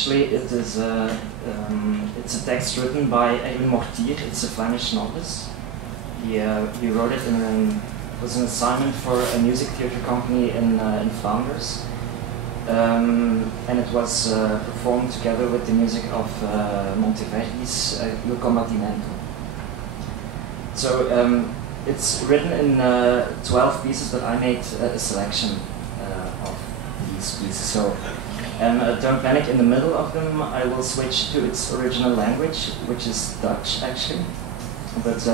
Actually, it's a text written by Ewen Mortier. It's a Flemish novelist. He wrote it was an assignment for a music theatre company in Flanders. And it was performed together with the music of Monteverdi's Il Combattimento. So it's written in 12 pieces, but I made a selection of these pieces. So don't panic, in the middle of them I will switch to its original language, which is Dutch actually. But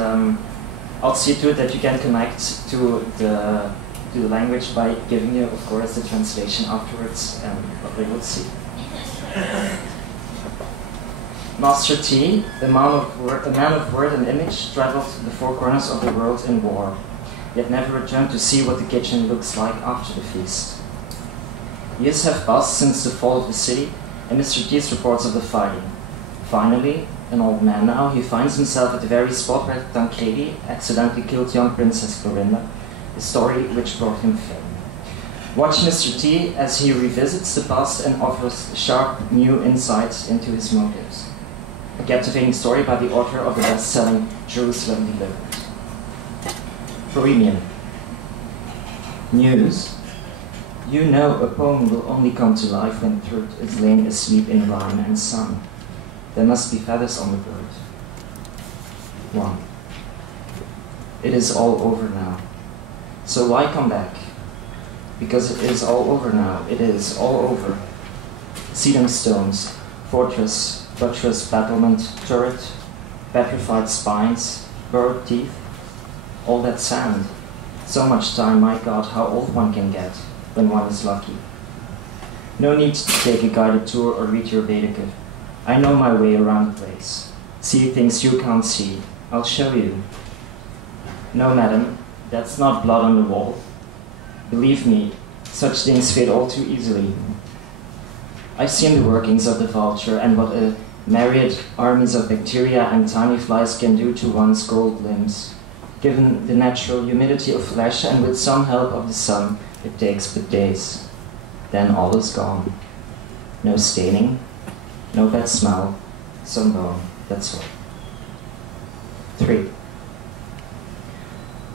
I'll see to it that you can connect to the language by giving you, of course, the translation afterwards, and what we will see. Master T, a man of word and image, traveled the four corners of the world in war, yet never returned to see what the kitchen looks like after the feast. Years have passed since the fall of the city, and Mr. T's reports of the fighting. Finally, an old man now, he finds himself at the very spot where Tancredi accidentally killed young Princess Clorinda, a story which brought him fame. Watch Mr. T as he revisits the past and offers sharp new insights into his motives. A captivating story by the author of the best-selling Jerusalem Delivered. Bohemian. News. You know a poem will only come to life when truth is lain asleep in rhyme and sun. There must be feathers on the bird. 1. It is all over now. So why come back? Because it is all over now. It is all over. See them stones, fortress, buttress, battlement, turret, petrified spines, burrowed teeth, all that sand. So much time, my God, how old one can get when one is lucky. No need to take a guided tour or read your Baedeker. I know my way around the place. See things you can't see. I'll show you. No, madam, that's not blood on the wall. Believe me, such things fade all too easily. I've seen the workings of the vulture and what a myriad armies of bacteria and tiny flies can do to one's gold limbs. Given the natural humidity of flesh and with some help of the sun, it takes but days. Then all is gone. No staining, no bad smell, some bone, that's all. 3.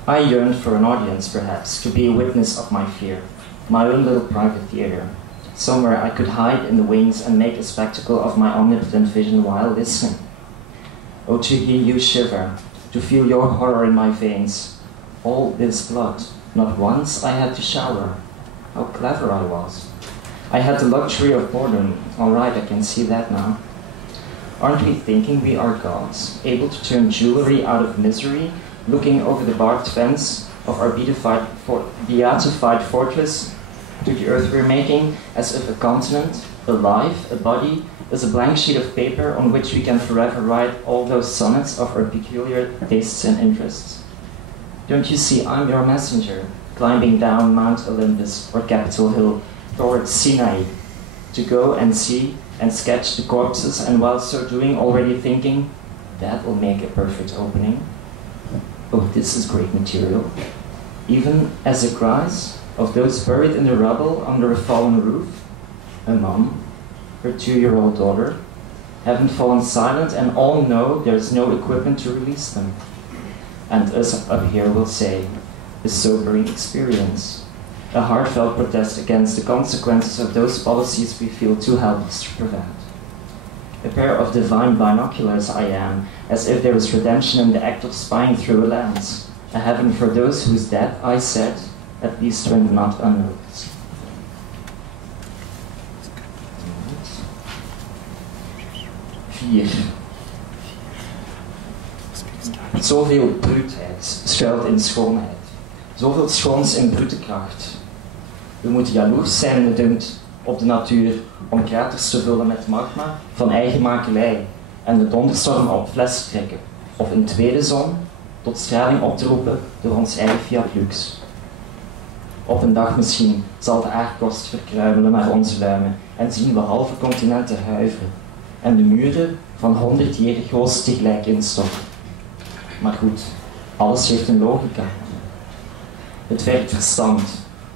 I yearned for an audience, perhaps, to be a witness of my fear, my own little private theater, somewhere I could hide in the wings and make a spectacle of my omnipotent vision while listening. Oh, to hear you shiver, to feel your horror in my veins. All this blood, not once I had to shower. How clever I was. I had the luxury of boredom. All right, I can see that now. Aren't we thinking we are gods, able to turn jewelry out of misery, looking over the barbed fence of our beatified fortress to the earth we're making, as if a continent, a life, a body, is a blank sheet of paper on which we can forever write all those sonnets of our peculiar tastes and interests? Don't you see I'm your messenger, climbing down Mount Olympus or Capitol Hill towards Sinai, to go and see and sketch the corpses, and while so doing already thinking, that will make a perfect opening. Oh, this is great material. Even as the cries of those buried in the rubble under a fallen roof, a mom, her 2-year-old daughter, haven't fallen silent and all know there's no equipment to release them. And us up here will say, a sobering experience, a heartfelt protest against the consequences of those policies we feel too helpless to prevent. A pair of divine binoculars I am, as if there is redemption in the act of spying through a lens, a heaven for those whose death, I said, at least went not unnoticed. Zoveel bruutheid schuilt in schoonheid. Zoveel schoons in brute kracht. We moeten jaloers zijn, me dunkt, op de natuur om kraters te vullen met magma van eigen makelij en de donderstorm op fles te trekken, of een tweede zon tot straling op te roepen door ons eigen Fiat Lux. Op een dag misschien zal de aardkorst verkruimelen naar onze luimen en zien we halve continenten huiveren en de muren van 100 Jericho's tegelijk instorten. Maar goed, alles heeft een logica. Het vergt verstand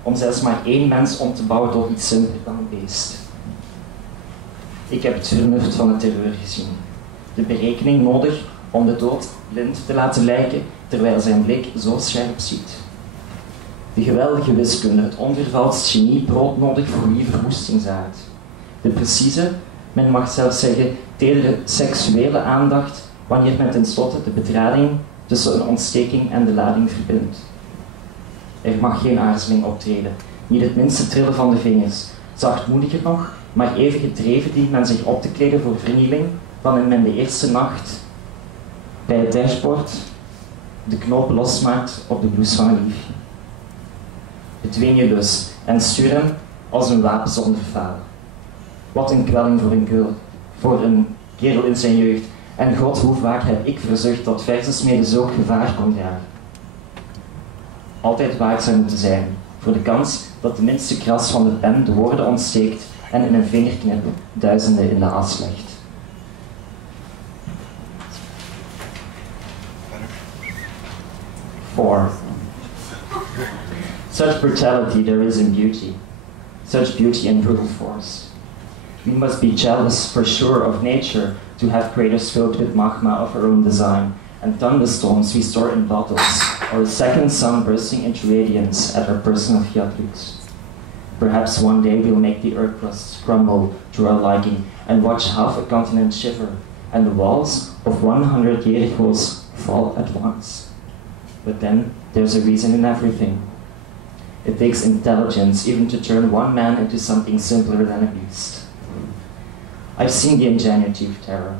om zelfs maar één mens om te bouwen tot iets simpeler dan een beest. Ik heb het vernuft van de terreur gezien. De berekening nodig om de dood blind te laten lijken, terwijl zijn blik zo scherp ziet. De geweldige wiskunde, het onvervalst genie, broodnodig voor wie verwoesting zaait. De precieze, men mag zelfs zeggen, tedere seksuele aandacht, wanneer men tenslotte de bedrading tussen een ontsteking en de lading verbindt. Er mag geen aarzeling optreden, niet het minste trillen van de vingers. Zachtmoediger nog, maar even gedreven dient men zich op te kleden voor vernieling, wanneer men de eerste nacht bij het dashboard de knoop losmaakt op de blouse van een liefje. Bedwing je dus en stuur hem als een wapen zonder faal. Wat een kwelling voor een kerel in zijn jeugd. En God, hoe vaak heb ik verzucht dat versensmeden zulk gevaar kon dragen. Altijd waakzaam moeten zijn, voor de kans dat de minste kras van de pen de woorden ontsteekt en in een vingerknip duizenden in de as legt. Four. Such brutality there is in beauty, such beauty in brutal force. We must be jealous for sure of nature to have craters filled with magma of our own design, and thunderstorms we store in bottles, or a second sun bursting into radiance at our personal fiat-lux. Perhaps one day we'll make the earth crust crumble to our liking, and watch half a continent shiver, and the walls of 100 Jerichos fall at once. But then there's a reason in everything. It takes intelligence even to turn one man into something simpler than a beast. I've seen the ingenuity of terror,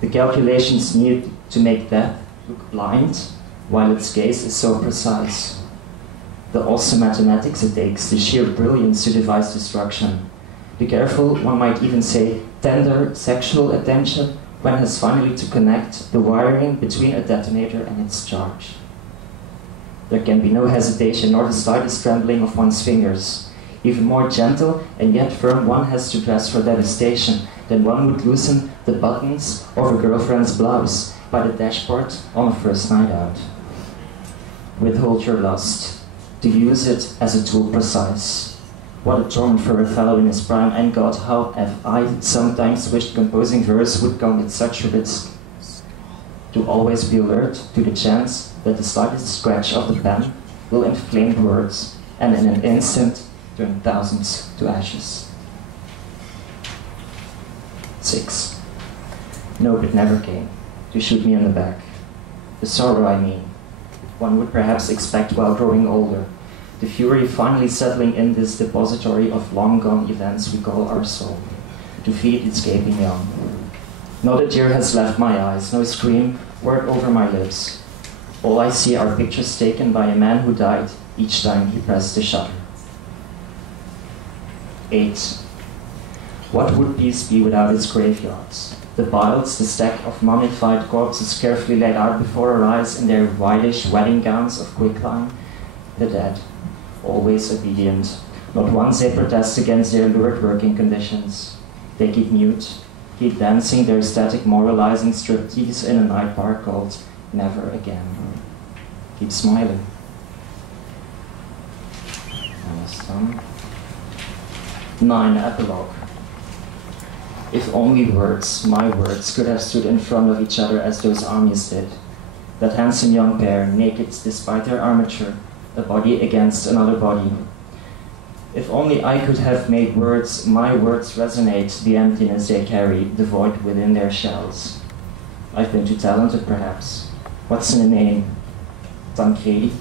the calculations needed to make death look blind, while its gaze is so precise. The awesome mathematics it takes, the sheer brilliance to devise destruction, the careful, one might even say, tender sexual attention when it has finally to connect the wiring between a detonator and its charge. There can be no hesitation nor the slightest trembling of one's fingers. Even more gentle and yet firm one has to dress for devastation than one would loosen the buttons of a girlfriend's blouse by the dashboard on a first night out. Withhold your lust, to use it as a tool precise. What a torment for a fellow in his prime, and God, how have I sometimes wished composing verse would come with such risk. To always be alert to the chance that the slightest scratch of the pen will inflame words, and in an instant turn thousands to ashes. 6. No, it never came, to shoot me in the back. The sorrow, I mean, one would perhaps expect while growing older, the fury finally settling in this depository of long-gone events we call our soul, to feed its gaping young. Not a tear has left my eyes, no scream, word over my lips. All I see are pictures taken by a man who died each time he pressed the shutter. 8. What would peace be without its graveyards? The piles, the stack of mummified corpses carefully laid out before our eyes in their whitish wedding gowns of quicklime. The dead, always obedient. Not once they protest against their lurid working conditions. They keep mute, keep dancing their static moralizing striptease in a night bar called Never Again. Keep smiling. Almost done. 9. Epilogue. If only words, my words, could have stood in front of each other as those armies did. That handsome young pair, naked despite their armature, a body against another body. If only I could have made words, my words resonate the emptiness they carry, the void within their shells. I've been too talented, perhaps. What's in a name? Tancredi,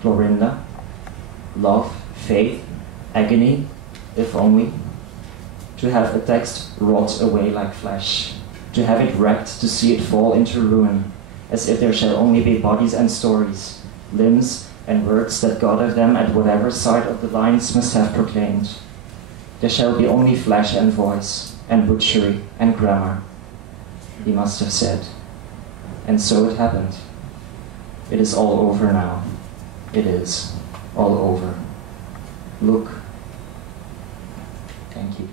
Florinda, love, faith, agony, if only. To have a text rot away like flesh, to have it wrecked, to see it fall into ruin, as if there shall only be bodies and stories, limbs and words that God of them at whatever side of the lines must have proclaimed. There shall be only flesh and voice, and butchery and grammar, he must have said. And so it happened. It is all over now. It is all over. Look. Thank you.